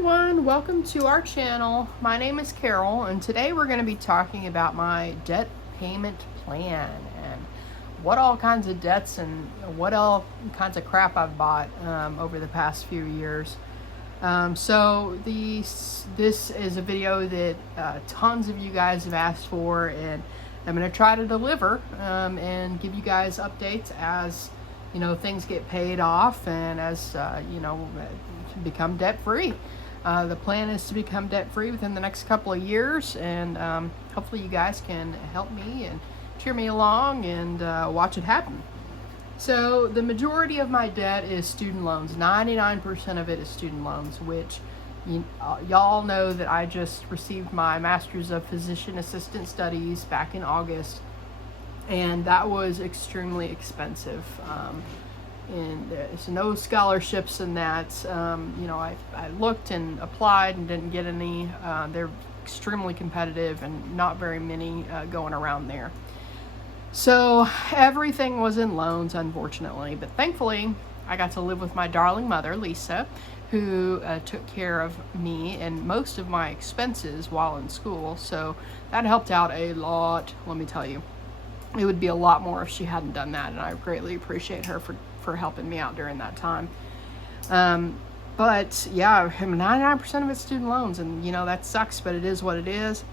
everyone, welcome to our channel. My name is Carol, and today we're going to be talking about my debt payment plan and what all kinds of debts and what all kinds of crap I've bought over the past few years. This is a video that tons of you guys have asked for, and I'm going to try to deliver and give you guys updates as things get paid off and as become debt free. The plan is to become debt free within the next couple of years, and hopefully you guys can help me and cheer me along and watch it happen. So the majority of my debt is student loans. 99% of it is student loans, which y'all know that I just received my Master's of Physician Assistant Studies back in August, and that was extremely expensive. And there's no scholarships in that. I looked and applied and didn't get any. They're extremely competitive and not very many going around there. So everything was in loans, unfortunately, but thankfully I got to live with my darling mother, Lisa, who took care of me and most of my expenses while in school. So that helped out a lot, let me tell you. It would be a lot more if she hadn't done that, and I greatly appreciate her for helping me out during that time. But yeah, 99% of it's student loans, and that sucks, but it is what it is.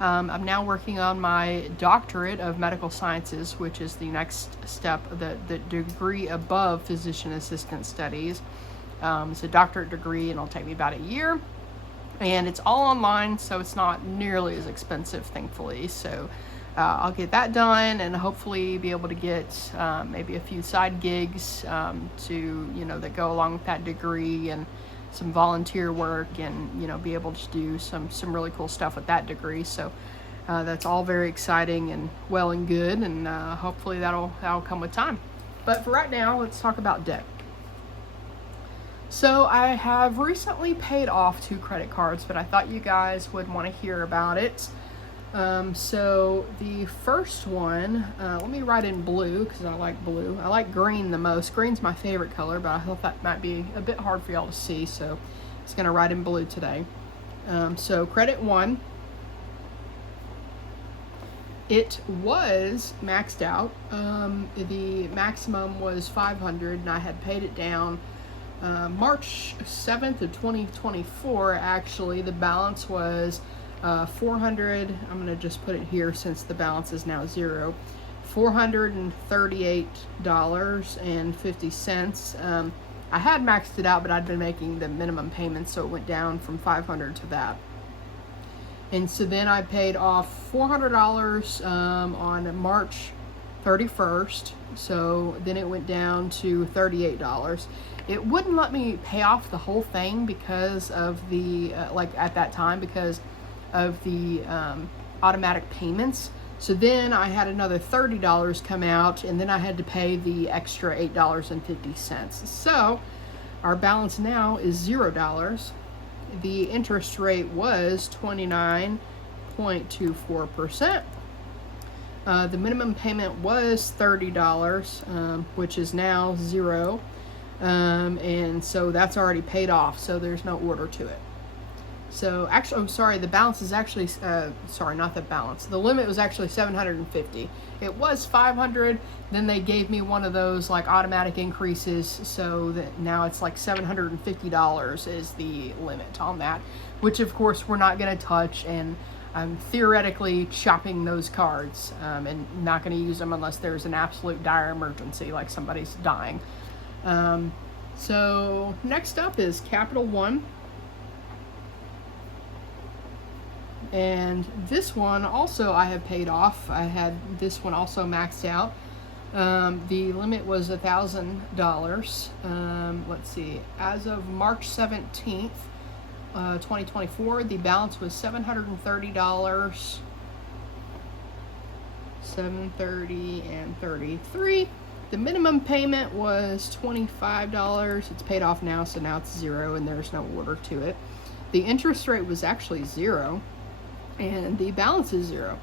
I'm now working on my doctorate of medical sciences, which is the next step, the degree above physician assistant studies. It's a doctorate degree, and it'll take me about a year, and it's all online, so it's not nearly as expensive, thankfully. So I'll get that done and hopefully be able to get maybe a few side gigs that go along with that degree, and some volunteer work, and be able to do some really cool stuff with that degree. So that's all very exciting and well and good, and hopefully that'll come with time. But for right now, let's talk about debt. So I have recently paid off 2 credit cards, but I thought you guys would want to hear about it. So the first one, let me write in blue because I like blue. I like green the most. Green's my favorite color, but I thought that might be a bit hard for y'all to see, so it's going to write in blue today. So credit 1, it was maxed out. The maximum was $500, and I had paid it down March 7th of 2024. Actually, the balance was $400. I'm going to just put it here since the balance is now zero. $438.50. I had maxed it out, but I'd been making the minimum payments, so it went down from $500 to that. And so then I paid off $400 on March 31st. So then it went down to $38. It wouldn't let me pay off the whole thing because of the at that time, because of the automatic payments. So then I had another $30 come out, and then I had to pay the extra $8.50. So our balance now is $0. The interest rate was 29.24%. The minimum payment was $30, which is now $0. And so that's already paid off, so there's no order to it. So actually, I'm sorry, the balance is actually, not the balance. The limit was actually $750. It was $500, then they gave me one of those automatic increases, so that now it's $750 is the limit on that, which of course we're not going to touch, and I'm theoretically shopping those cards and not going to use them unless there's an absolute dire emergency, like somebody's dying. So next up is Capital One. And this one also I have paid off. I had this one also maxed out. The limit was $1,000. Let's see, as of March 17th, 2024, the balance was $730. $730.33. The minimum payment was $25. It's paid off now, so now it's $0, and there's no order to it. The interest rate was actually $0. And the balance is $0.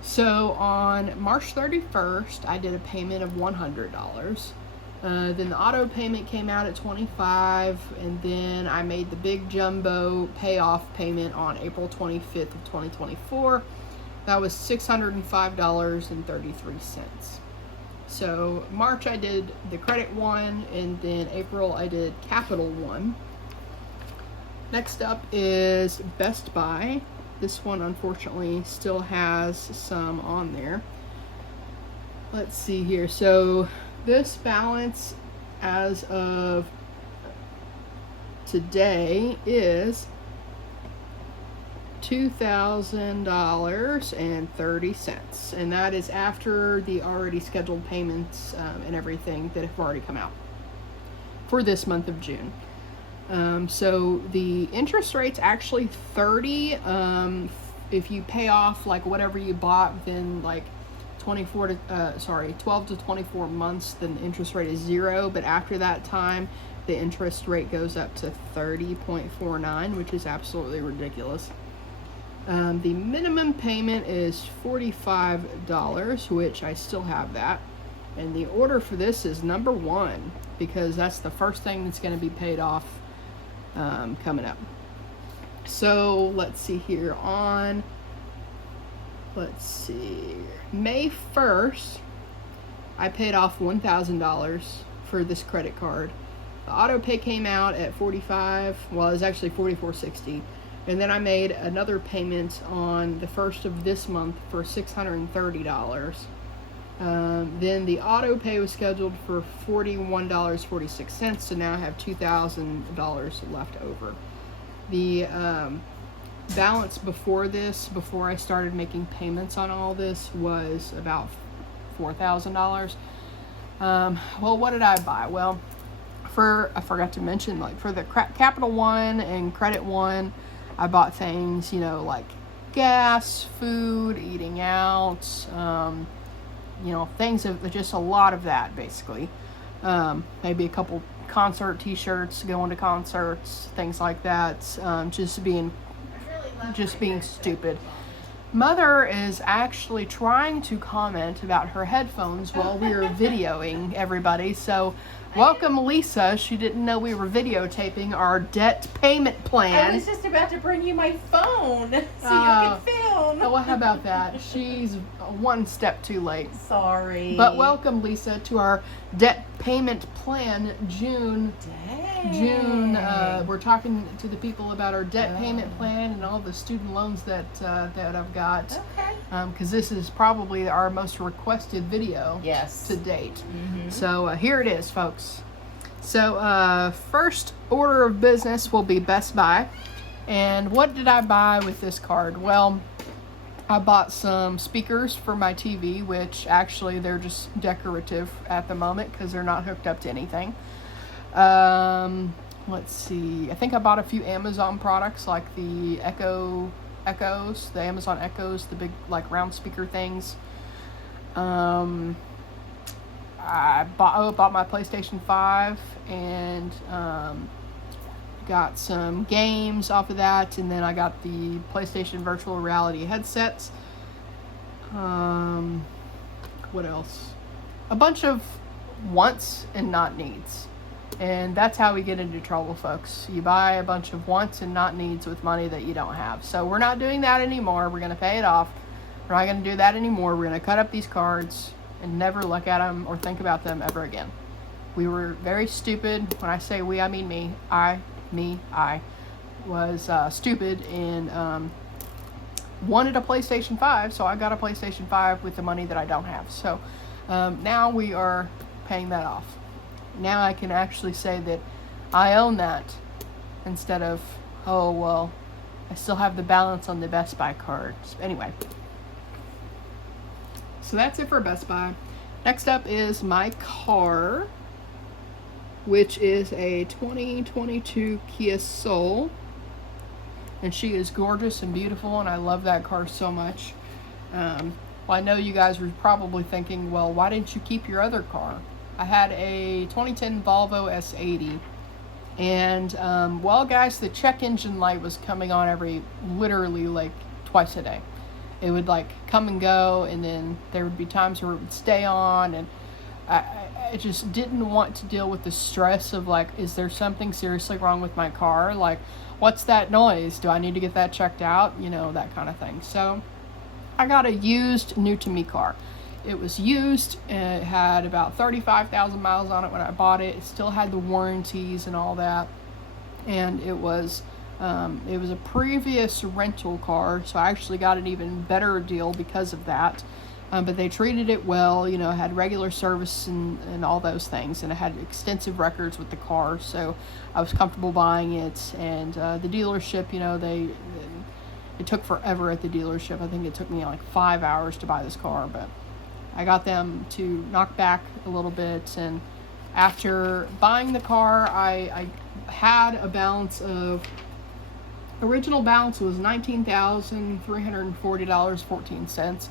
So on March 31st, I did a payment of $100. Then the auto payment came out at $25, and then I made the big jumbo payoff payment on April 25th of 2024. That was $605.33. So March I did the credit one, and then April I did capital one. Next up is Best Buy. This one unfortunately still has some on there. Let's see here. So this balance as of today is $2,000.30, and that is after the already scheduled payments and everything that have already come out for this month of June. So the interest rate's actually 30. If you pay off like whatever you bought within like 12 to 24 months, then the interest rate is 0. But after that time, the interest rate goes up to 30.49, which is absolutely ridiculous. The minimum payment is $45, which I still have that. And the order for this is number 1, because that's the first thing that's going to be paid off coming up. So let's see here. On May 1st, I paid off $1,000 for this credit card. The auto pay came out at $45. Well, it was actually $44.60. And then I made another payment on the 1st of this month for $630. Then the auto pay was scheduled for $41.46, so now I have $2,000 left over. The balance before I started making payments on all this, was about $4,000. Well, what did I buy? Well, I forgot to mention, like for the Capital One and Credit One, I bought things, like gas, food, eating out, things of just a lot of that, basically. Maybe a couple concert t-shirts, going to concerts, things like that. Just being stupid. Mother is actually trying to comment about her headphones while we are videoing everybody. So welcome, Lisa. She didn't know we were videotaping our debt payment plan. I was just about to bring you my phone so you can film. Oh, well, how about that? She's one step too late. Sorry. But welcome, Lisa, to our debt payment plan, June. We're talking to the people about our debt payment plan and all the student loans that I've got. Okay. Because this is probably our most requested video to date. Mm-hmm. So here it is, folks. So first order of business will be Best Buy. And what did I buy with this card? Well, I bought some speakers for my TV, which actually they're just decorative at the moment because they're not hooked up to anything. Let's see. I think I bought a few Amazon products like the the Amazon Echoes, the big like round speaker things. I bought my PlayStation 5 and got some games off of that, and then I got the PlayStation virtual reality headsets. What else? A bunch of wants and not needs. And that's how we get into trouble, folks. You buy a bunch of wants and not needs with money that you don't have. So we're not doing that anymore. We're going to pay it off. We're not going to do that anymore. We're going to cut up these cards and never look at them or think about them ever again. We were very stupid. When I say we, I mean me. I was stupid and wanted a PlayStation 5, so I got a PlayStation 5 with the money that I don't have. So now we are paying that off. Now I can actually say that I own that instead of, oh, well, I still have the balance on the Best Buy card. Anyway, so that's it for Best Buy. Next up is my car, which is a 2022 Kia Soul. And she is gorgeous and beautiful, and I love that car so much. Well, I know you guys were probably thinking, well, why didn't you keep your other car? I had a 2010 Volvo S80, and well, guys, the check engine light was coming on literally like twice a day. It would like come and go, and then there would be times where it would stay on, and I just didn't want to deal with the stress of like, is there something seriously wrong with my car? Like, what's that noise? Do I need to get that checked out? You know, that kind of thing. So I got a used new to me car. It was used, and it had about 35,000 miles on it when I bought it. It still had the warranties and all that. And it was a previous rental car, so I actually got an even better deal because of that. But they treated it well, you know, it had regular service and all those things, and it had extensive records with the car, so I was comfortable buying it. And the dealership, you know, it took forever at the dealership. I think it took me like 5 hours to buy this car, but I got them to knock back a little bit. And after buying the car, I had a balance of, original balance was $19,340.14.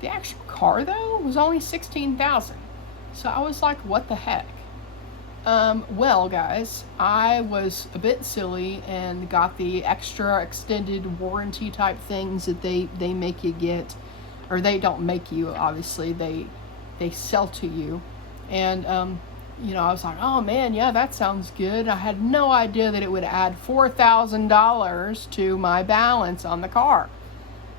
The actual car though was only $16,000. So I was like, what the heck? Well guys, I was a bit silly and got the extra extended warranty type things that they make you get, or they don't make you, obviously, they sell to you. And you know, I was like, oh man, yeah, that sounds good. I had no idea that it would add $4,000 to my balance on the car.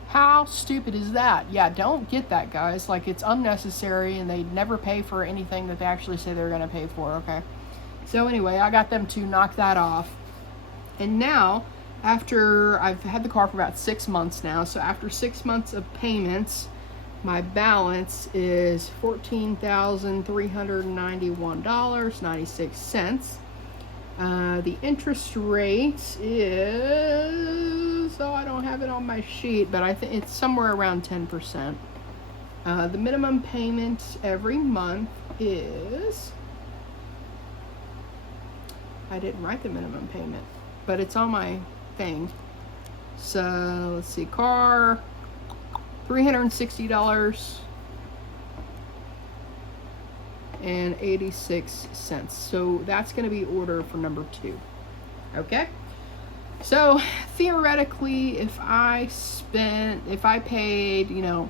How stupid is that? Yeah, don't get that, guys. Like, it's unnecessary, and they never pay for anything that they actually say they're going to pay for, okay? So anyway, I got them to knock that off. And now, after I've had the car for about 6 months now, so after 6 months of payments, my balance is $14,391.96. The interest rate is, oh, I don't have it on my sheet, but I think it's somewhere around 10%. The minimum payment every month is, I didn't write the minimum payment, but it's on my thing. So let's see, car, $360.86. So that's going to be order for number 2. Okay. So theoretically, if I paid, you know,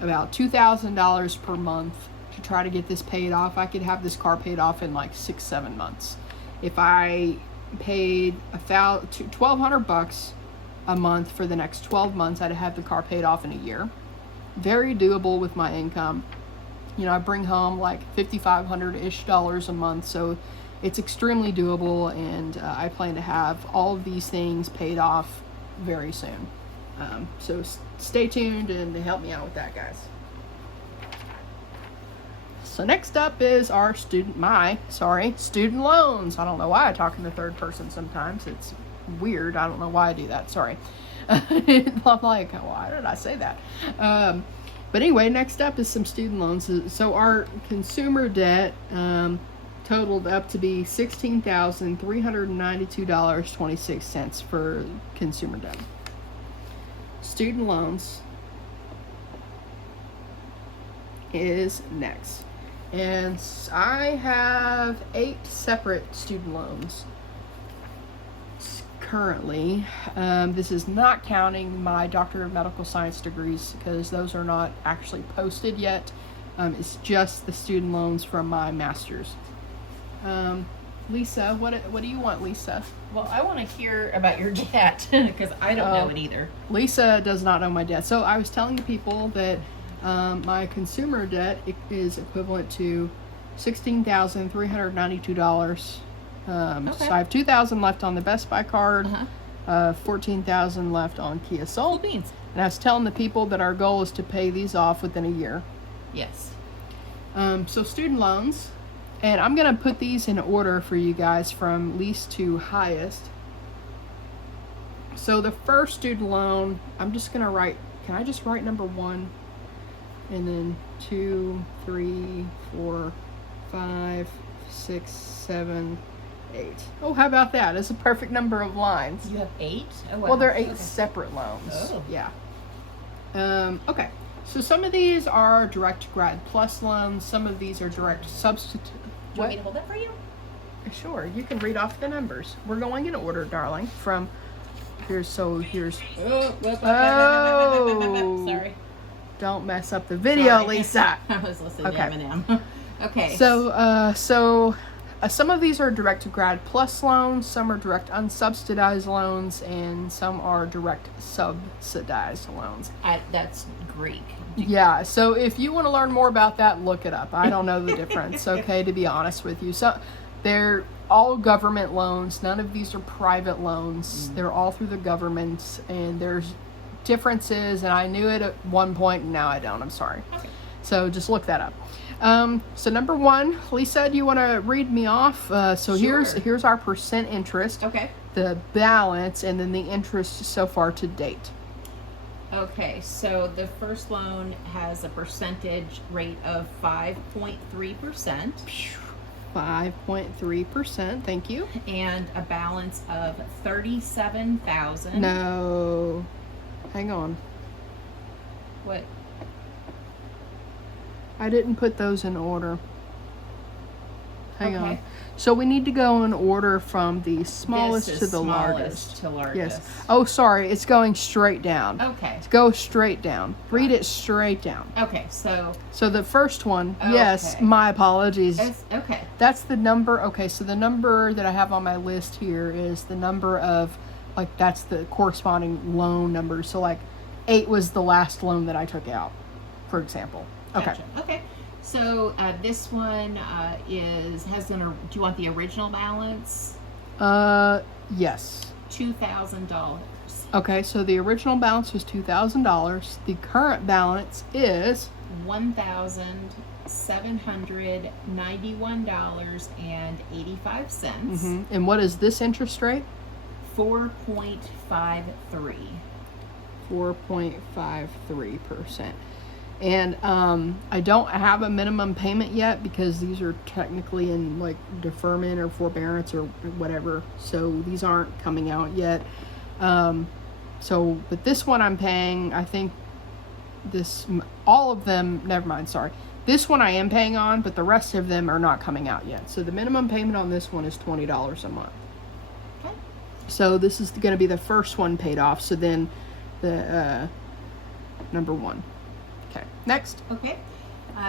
about $2,000 per month to try to get this paid off, I could have this car paid off in like 6-7 months. If I paid $1,200 a month for the next 12 months, I'd have the car paid off in a year. Very doable with my income. You know, I bring home like $5,500-ish a month, so it's extremely doable, and I plan to have all of these things paid off very soon. So stay tuned and help me out with that, guys. So next up is our student loans. I don't know why I talk in the third person sometimes. It's weird. I don't know why I do that. Sorry. I'm like, why did I say that? But anyway, next up is some student loans. So our consumer debt totaled up to be $16,392.26 for consumer debt. Student loans is next. And I have 8 separate student loans currently. This is not counting my Doctor of Medical Science degrees, because those are not actually posted yet. It's just the student loans from my master's. Lisa, what do you want, Lisa? Well, I want to hear about your debt because I don't know it either. Lisa does not know my debt. So I was telling the people that my consumer debt is equivalent to $16,392. Okay. So I have $2,000 left on the Best Buy card, $14,000 left on Kia Soul. Cool beans. And I was telling the people that our goal is to pay these off within a year. Yes. So student loans, and I'm going to put these in order for you guys from least to highest. So the first student loan, I'm just going to write, can I just write number 1? And then 2, 3, 4, 5, 6, 7, 8. Oh, how about that? It's a perfect number of lines. You have 8? Oh, wow. Well, they're 8 separate loans. Oh. Yeah. Okay. So some of these are direct Grad Plus loans. Some of these are direct substitute. Do you want me to hold that for you? Sure. You can read off the numbers. We're going in order, darling. From here's. Oh. Oh. Sorry. Don't mess up the video, Sorry. Lisa. I was listening Okay. to Eminem. Okay. So some of these are direct to grad plus loans, some are direct unsubsidized loans, and some are direct subsidized loans. That's Greek. Yeah, so if you want to learn more about that, look it up. I don't know the difference, okay, to be honest with you. So they're all government loans. None of these are private loans. They're all through the government, and there's differences, and I knew it at one point, and now I don't. I'm sorry. Okay. So just look that up. So number one, Lisa, do you want to read me off? So Sure. here's our percent interest, Okay. the balance, and then the interest so far to date. Okay, so the first loan has a percentage rate of 5.3%. 5.3%, thank you. And a balance of $37,000. No, hang on. What? I didn't put those in order. Hang on. Okay. So we need to go in order from the smallest This is to the smallest largest. to largest. Yes. Oh, sorry. It's going straight down. Okay. Go straight down. Read it straight down. Okay, so So the first one, Okay. yes, my apologies. okay. That's the number. Okay, so the number that I have on my list here is the number of, like, that's the corresponding loan number. So, like, 8 was the last loan that I took out, for example. Okay. Gotcha. Okay. So this one do you want the original balance? Yes. $2,000. Okay, so the original balance was $2,000. The current balance is $1,791.85. And what is this interest rate? 4.53. 4.53%. And I don't have a minimum payment yet because these are technically in, like, deferment or forbearance or whatever. So these aren't coming out yet. But this one I'm paying, I think all of them, never mind, sorry. This one I am paying on, but the rest of them are not coming out yet. So the minimum payment on this one is $20 a month. Okay. So this is going to be the first one paid off. So then the number one. Okay, next. Okay.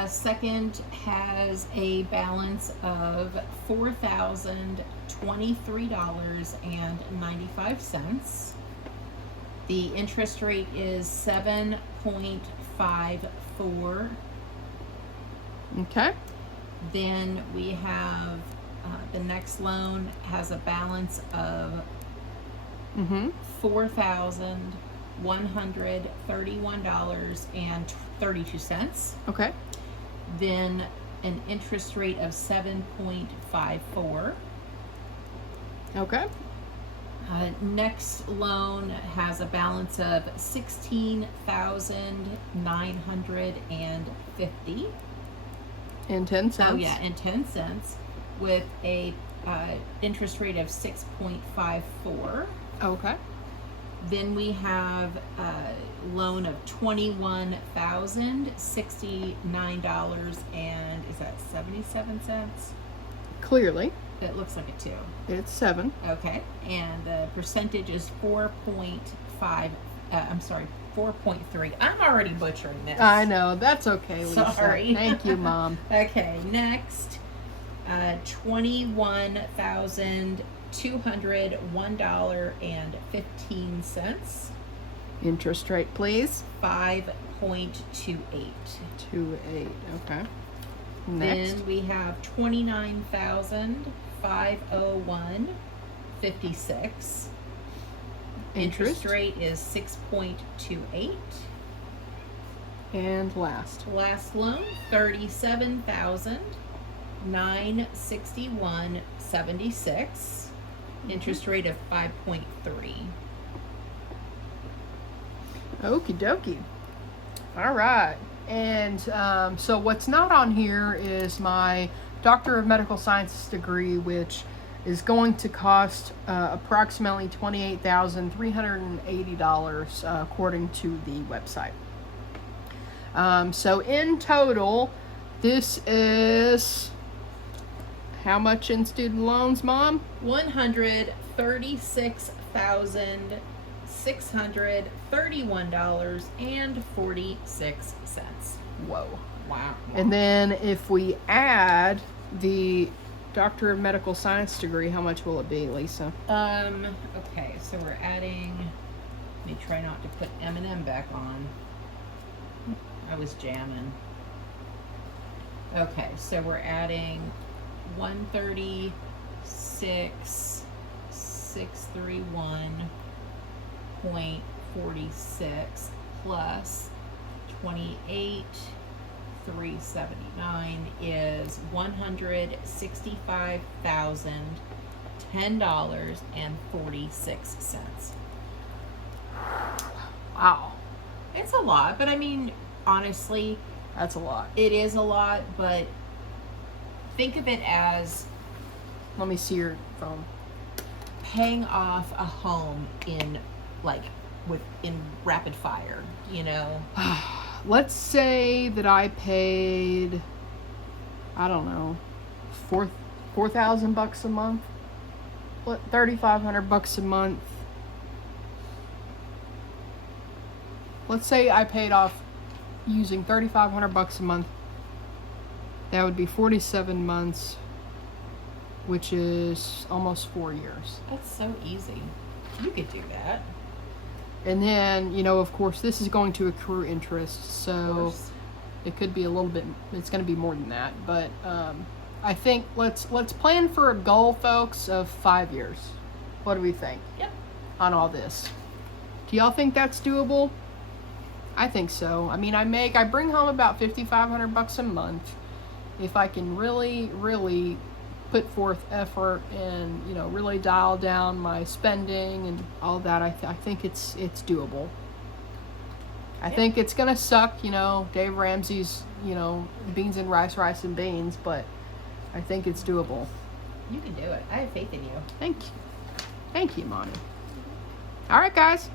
Second has a balance of $4,023.95. The interest rate is 7.54. Okay. Then we have the next loan has a balance of $4,131.32. Okay. Then an interest rate of 7.54. Okay. Next loan has a balance of $16,950. And 10 cents. Oh yeah, and 10 cents with a interest rate of 6.54. Okay. Then we have a loan of $21,069 and is that 77 cents? Clearly. It looks like a 2. It's 7. Okay, and the percentage is 4.5. 4.3. I'm already butchering this. I know. That's okay, Lisa. Sorry. Thank you, Mom. Okay, next, $21,201.15. Interest rate, please. 5.28. 2.8. Okay. Next. Then we have $29,501.56. Interest rate is 6.28. And last. Last loan, $37,961.76. Interest rate of 5.3. Okie dokie. All right. And so what's not on here is my Doctor of Medical Sciences degree, which is going to cost approximately $28,380 according to the website. So in total, this is how much in student loans, Mom? $136,631.46. Whoa. Wow. And then if we add the Doctor of Medical Science degree, how much will it be, Lisa? Okay, so we're adding, let me try not to put M&M back on. I was jamming. Okay, so we're adding 136,631.46 plus 28,379 is $165,010.46. Wow, It's a lot, but I mean, honestly, that's a lot. it is a lot, but think of it as Let me see your phone. paying off a home in rapid fire, you know. Let's say that I paid, I don't know, $4,000 a month. What, $3,500 a month. Let's say I paid off using $3,500 a month. That would be 47 months, which is almost 4 years. That's so easy. You could do that. And then, you know, of course, this is going to accrue interest, so it could be a little bit, it's going to be more than that. But I think let's plan for a goal, folks, of 5 years. What do we think? Yep. On all this? Do y'all think that's doable? I think so. I mean, I bring home about $5,500 a month. If I can really, really put forth effort and, you know, really dial down my spending and all that, I think it's doable. I think it's gonna suck, you know, Dave Ramsey's, you know, beans and rice, rice and beans, but I think it's doable. You can do it. I have faith in you. Thank you, Monty. All right, guys,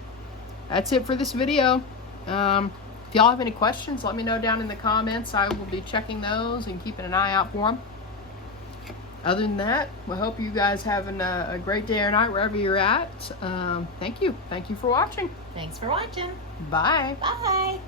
that's it for this video. If y'all have any questions, let me know down in the comments. I will be checking those and keeping an eye out for them. Other than that, I hope you guys having a great day or night wherever you're at. Thank you for watching. Thanks for watching. Bye. Bye.